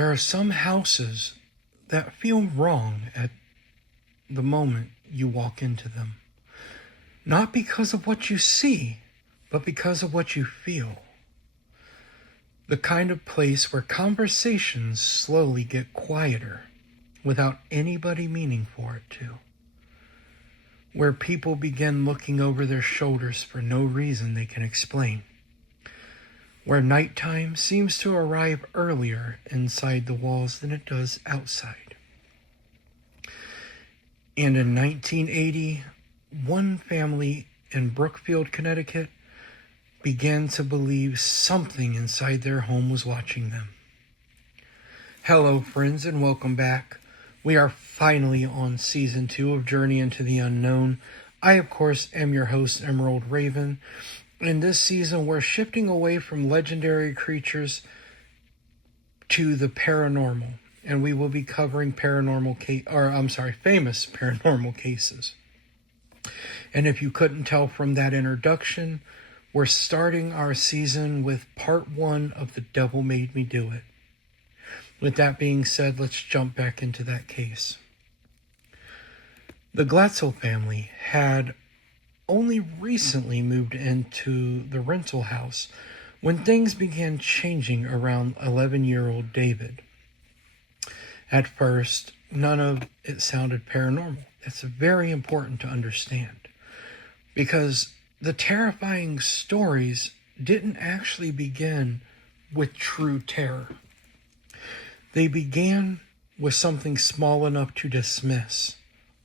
There are some houses that feel wrong at the moment you walk into them. Not because of what you see, but because of what you feel. The kind of place where conversations slowly get quieter without anybody meaning for it to. Where people begin looking over their shoulders for no reason they can explain. Where nighttime seems to arrive earlier inside the walls than it does outside. And in 1980, one family in Brookfield, Connecticut, began to believe something inside their home was watching them. Hello, friends, and welcome back. We are finally on Season 2 of Journey into the Unknown. I, of course, am your host, Emerald Raven. In this season, we're shifting away from legendary creatures to the paranormal, and we will be covering famous paranormal cases. And if you couldn't tell from that introduction, we're starting our season with part 1 of The Devil Made Me Do It. With that being said, let's jump back into that case. The Glatzel family had only recently moved into the rental house when things began changing around 11-year-old David. At first, none of it sounded paranormal. That's very important to understand, because the terrifying stories didn't actually begin with true terror. They began with something small enough to dismiss,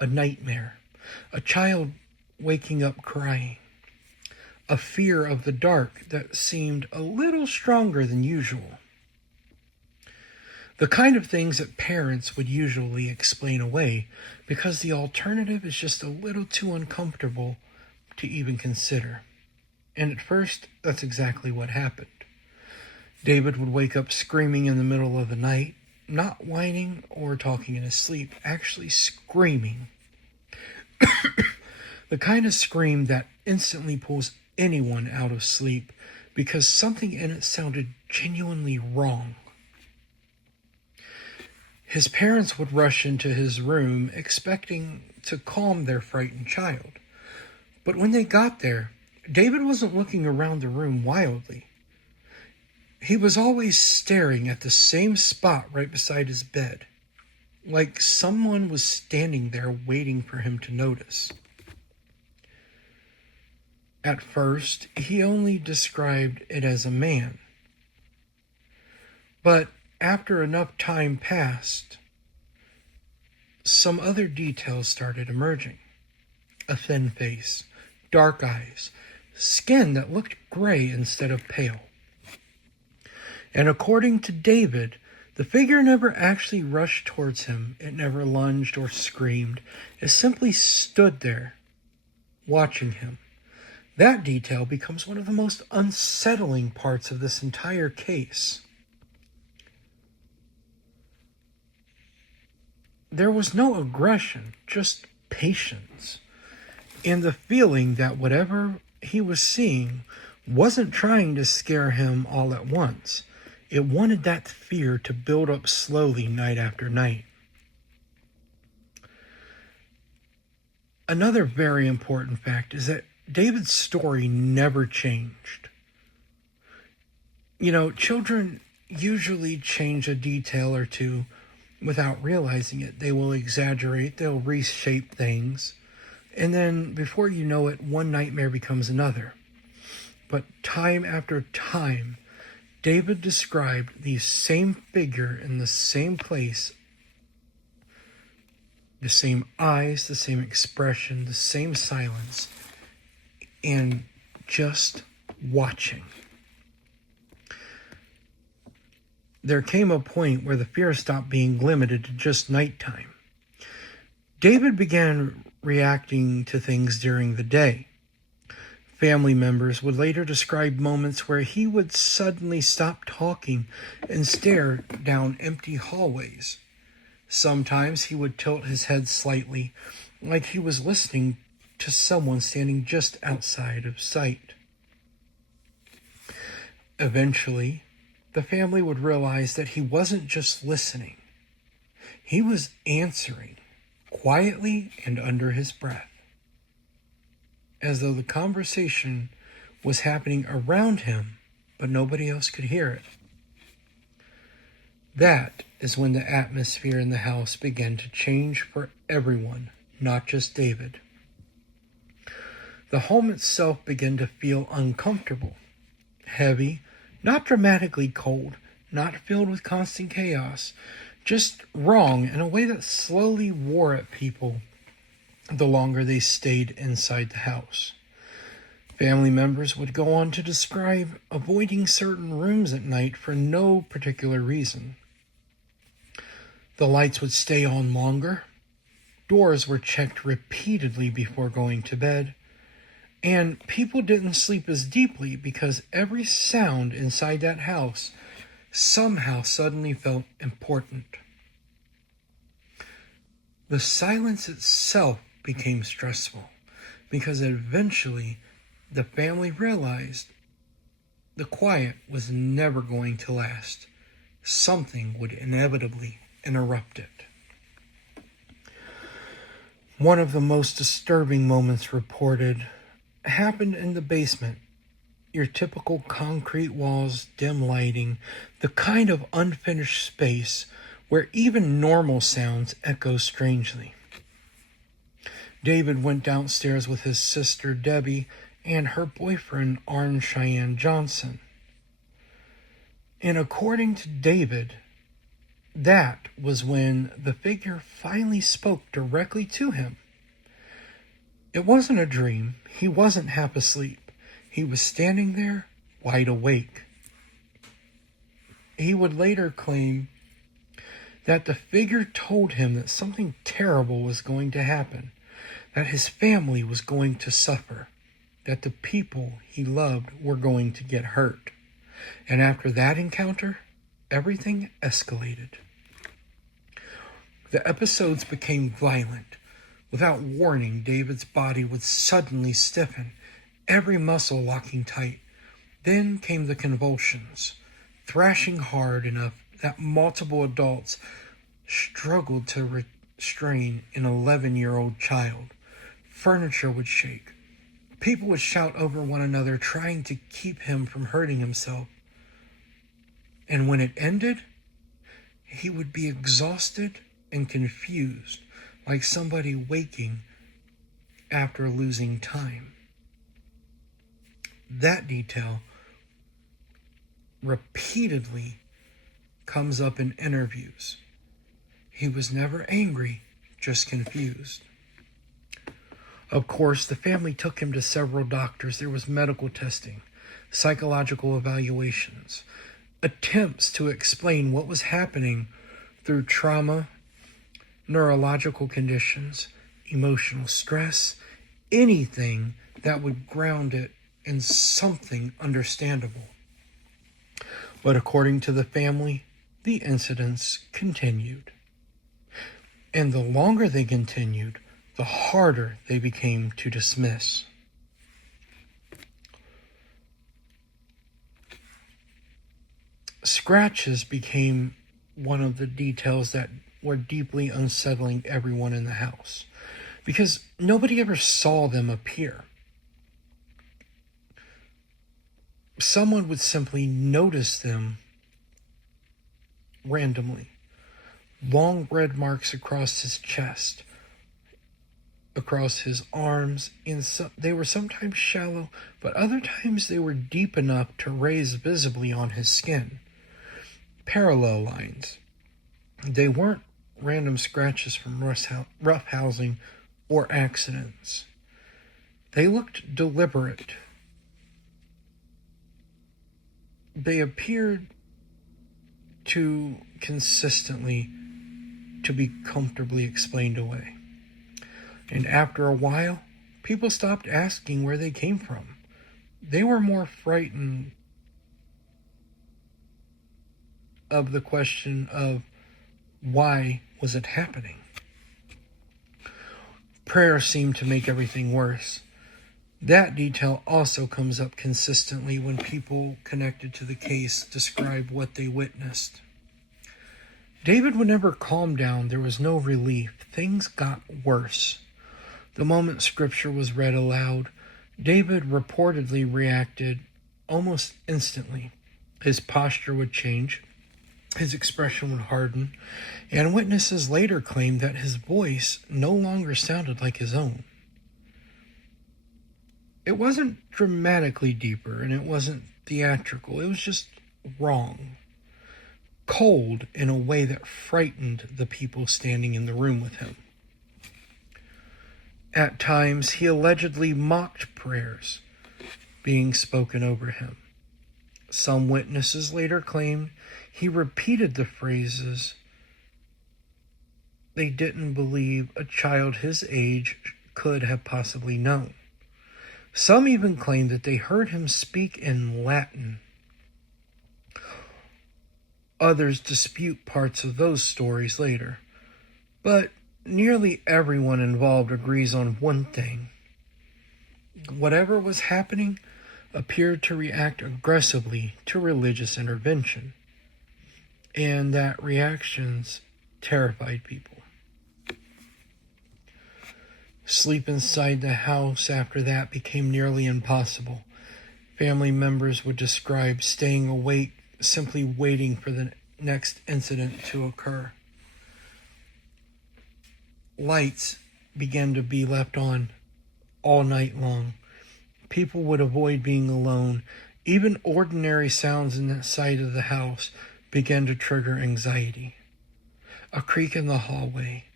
a nightmare, a child waking up crying, a fear of the dark that seemed a little stronger than usual. The kind of things that parents would usually explain away because the alternative is just a little too uncomfortable to even consider. And at first, that's exactly what happened. David would wake up screaming in the middle of the night, not whining or talking in his sleep, actually screaming. The kind of scream that instantly pulls anyone out of sleep because something in it sounded genuinely wrong. His parents would rush into his room expecting to calm their frightened child. But when they got there, David wasn't looking around the room wildly. He was always staring at the same spot right beside his bed, like someone was standing there waiting for him to notice. At first, he only described it as a man. But after enough time passed, some other details started emerging. A thin face, dark eyes, skin that looked gray instead of pale. And according to David, the figure never actually rushed towards him. It never lunged or screamed. It simply stood there, watching him. That detail becomes one of the most unsettling parts of this entire case. There was no aggression, just patience, and the feeling that whatever he was seeing wasn't trying to scare him all at once. It wanted that fear to build up slowly night after night. Another very important fact is that David's story never changed. Children usually change a detail or two without realizing it. They will exaggerate, they'll reshape things, and then before you know it, one nightmare becomes another. But time after time, David described the same figure in the same place, the same eyes, the same expression, the same silence, and just watching. There came a point where the fear stopped being limited to just nighttime. David began reacting to things during the day. Family members would later describe moments where he would suddenly stop talking and stare down empty hallways. Sometimes he would tilt his head slightly, like he was listening to someone standing just outside of sight. Eventually, the family would realize that he wasn't just listening, he was answering quietly and under his breath, as though the conversation was happening around him, but nobody else could hear it. That is when the atmosphere in the house began to change for everyone, not just David. The home itself began to feel uncomfortable, heavy, not dramatically cold, not filled with constant chaos, just wrong in a way that slowly wore at people the longer they stayed inside the house. Family members would go on to describe avoiding certain rooms at night for no particular reason. The lights would stay on longer, doors were checked repeatedly before going to bed, and people didn't sleep as deeply because every sound inside that house somehow suddenly felt important. The silence itself became stressful because eventually the family realized the quiet was never going to last. Something would inevitably interrupt it. One of the most disturbing moments reported happened in the basement. Your typical concrete walls, dim lighting, the kind of unfinished space where even normal sounds echo strangely. David went downstairs with his sister Debbie and her boyfriend Arn Cheyenne Johnson. And according to David, that was when the figure finally spoke directly to him. It wasn't a dream. He wasn't half asleep. He was standing there, wide awake. He would later claim that the figure told him that something terrible was going to happen, that his family was going to suffer, that the people he loved were going to get hurt. And after that encounter, everything escalated. The episodes became violent. Without warning, David's body would suddenly stiffen, every muscle locking tight. Then came the convulsions, thrashing hard enough that multiple adults struggled to restrain an 11-year-old child. Furniture would shake. People would shout over one another, trying to keep him from hurting himself. And when it ended, he would be exhausted and confused, like somebody waking after losing time. That detail repeatedly comes up in interviews. He was never angry, just confused. Of course, the family took him to several doctors. There was medical testing, psychological evaluations, attempts to explain what was happening through trauma, neurological conditions, emotional stress, anything that would ground it in something understandable. But according to the family, the incidents continued. And the longer they continued, the harder they became to dismiss. Scratches became one of the details that were deeply unsettling everyone in the house, because nobody ever saw them appear. Someone would simply notice them randomly. Long red marks across his chest, across his arms, and they were sometimes shallow, but other times they were deep enough to raise visibly on his skin. Parallel lines. They weren't random scratches from roughhousing or accidents. They looked deliberate. They appeared to consistently to be comfortably explained away. And after a while, people stopped asking where they came from. They were more frightened of the question of why was it happening. Prayer seemed to make everything worse. That detail also comes up consistently when people connected to the case describe what they witnessed. David would never calm down. There was no relief. Things got worse. The moment scripture was read aloud, David reportedly reacted almost instantly. His posture would change, his expression would harden, and witnesses later claimed that his voice no longer sounded like his own. It wasn't dramatically deeper and it wasn't theatrical. It was just wrong. Cold in a way that frightened the people standing in the room with him. At times, he allegedly mocked prayers being spoken over him. Some witnesses later claimed he repeated the phrases they didn't believe a child his age could have possibly known. Some even claimed that they heard him speak in Latin. Others dispute parts of those stories later, but nearly everyone involved agrees on one thing. Whatever was happening appeared to react aggressively to religious intervention, and that reactions terrified people. Sleep inside the house after that became nearly impossible. Family members would describe staying awake, simply waiting for the next incident to occur. Lights began to be left on all night long. People would avoid being alone. Even ordinary sounds in that side of the house began to trigger anxiety. A creak in the hallway,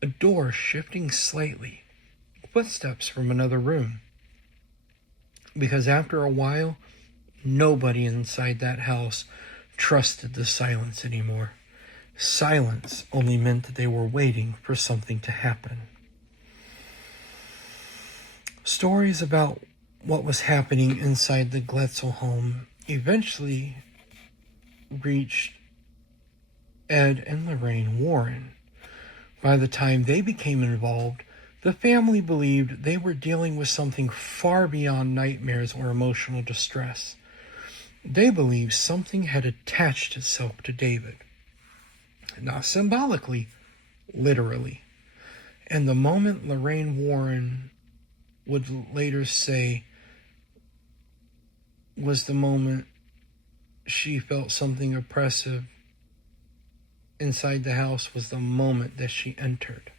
a door shifting slightly, footsteps from another room. Because after a while, nobody inside that house trusted the silence anymore. Silence only meant that they were waiting for something to happen. Stories about what was happening inside the Gletzel home eventually reached Ed and Lorraine Warren. By the time they became involved, the family believed they were dealing with something far beyond nightmares or emotional distress. They believed something had attached itself to David. Not symbolically, literally. And the moment Lorraine Warren would later say was the moment she felt something oppressive inside the house was the moment that she entered.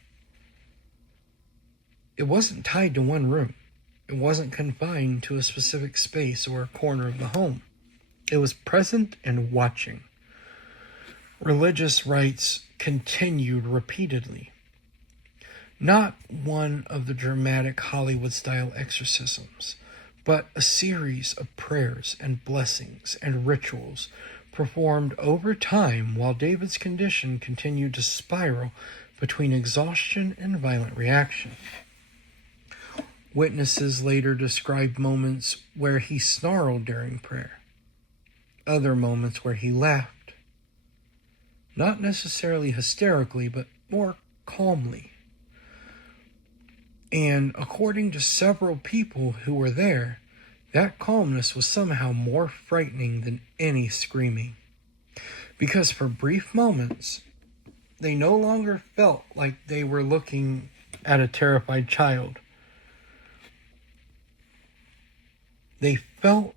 It wasn't tied to one room. It wasn't confined to a specific space or a corner of the home. It was present and watching. Religious rites continued repeatedly. Not one of the dramatic Hollywood-style exorcisms, but a series of prayers and blessings and rituals performed over time while David's condition continued to spiral between exhaustion and violent reaction. Witnesses later described moments where he snarled during prayer, other moments where he laughed, not necessarily hysterically, but more calmly. And according to several people who were there, that calmness was somehow more frightening than any screaming. Because for brief moments, they no longer felt like they were looking at a terrified child. They felt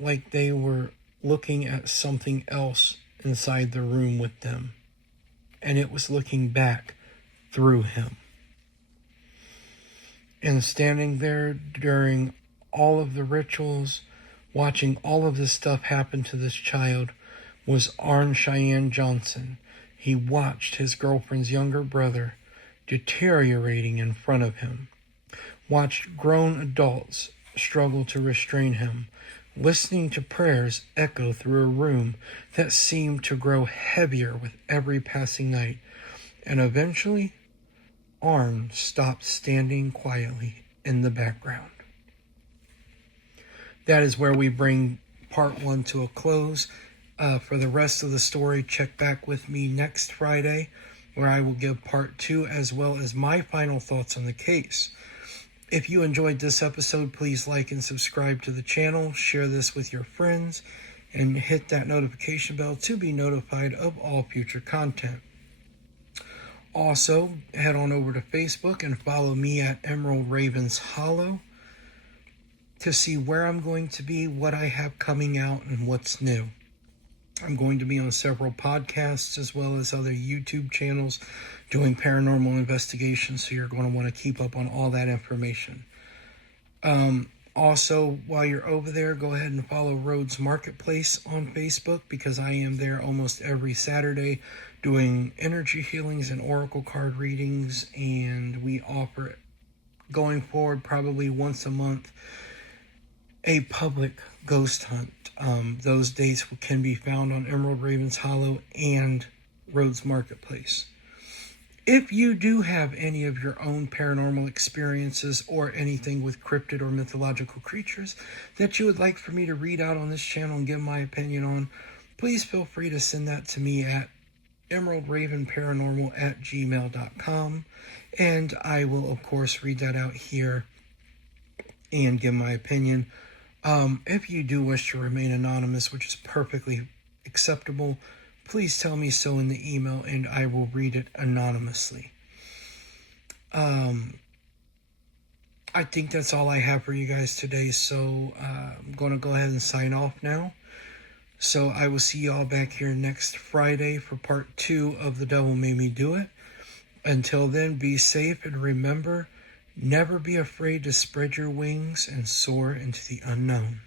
like they were looking at something else inside the room with them, and it was looking back through him. And standing there during all of the rituals, watching all of this stuff happen to this child, was Arn Cheyenne Johnson. He watched his girlfriend's younger brother deteriorating in front of him, watched grown adults struggle to restrain him, listening to prayers echo through a room that seemed to grow heavier with every passing night, and eventually Arn stopped standing quietly in the background. That is where we bring part 1 to a close. For the rest of the story, check back with me next Friday, where I will give part 2 as well as my final thoughts on the case. If you enjoyed this episode, please like and subscribe to the channel, share this with your friends, and hit that notification bell to be notified of all future content. Also, head on over to Facebook and follow me at Emerald Ravens Hollow to see where I'm going to be, what I have coming out, and what's new. I'm going to be on several podcasts as well as other YouTube channels doing paranormal investigations, so you're going to want to keep up on all that information. Also, while you're over there, go ahead and follow Rhodes Marketplace on Facebook, because I am there almost every Saturday doing energy healings and oracle card readings, and we offer, going forward, probably once a month, a public ghost hunt. Those dates can be found on Emerald Ravens Hollow and Rhodes Marketplace. If you do have any of your own paranormal experiences or anything with cryptid or mythological creatures that you would like for me to read out on this channel and give my opinion on, please feel free to send that to me at emeraldravenparanormal@gmail.com, and I will, of course, read that out here and give my opinion. If you do wish to remain anonymous, which is perfectly acceptable, please tell me so in the email and I will read it anonymously. I think that's all I have for you guys today, so I'm going to go ahead and sign off now. So I will see you all back here next Friday for part 2 of The Devil Made Me Do It. Until then, be safe and remember, never be afraid to spread your wings and soar into the unknown.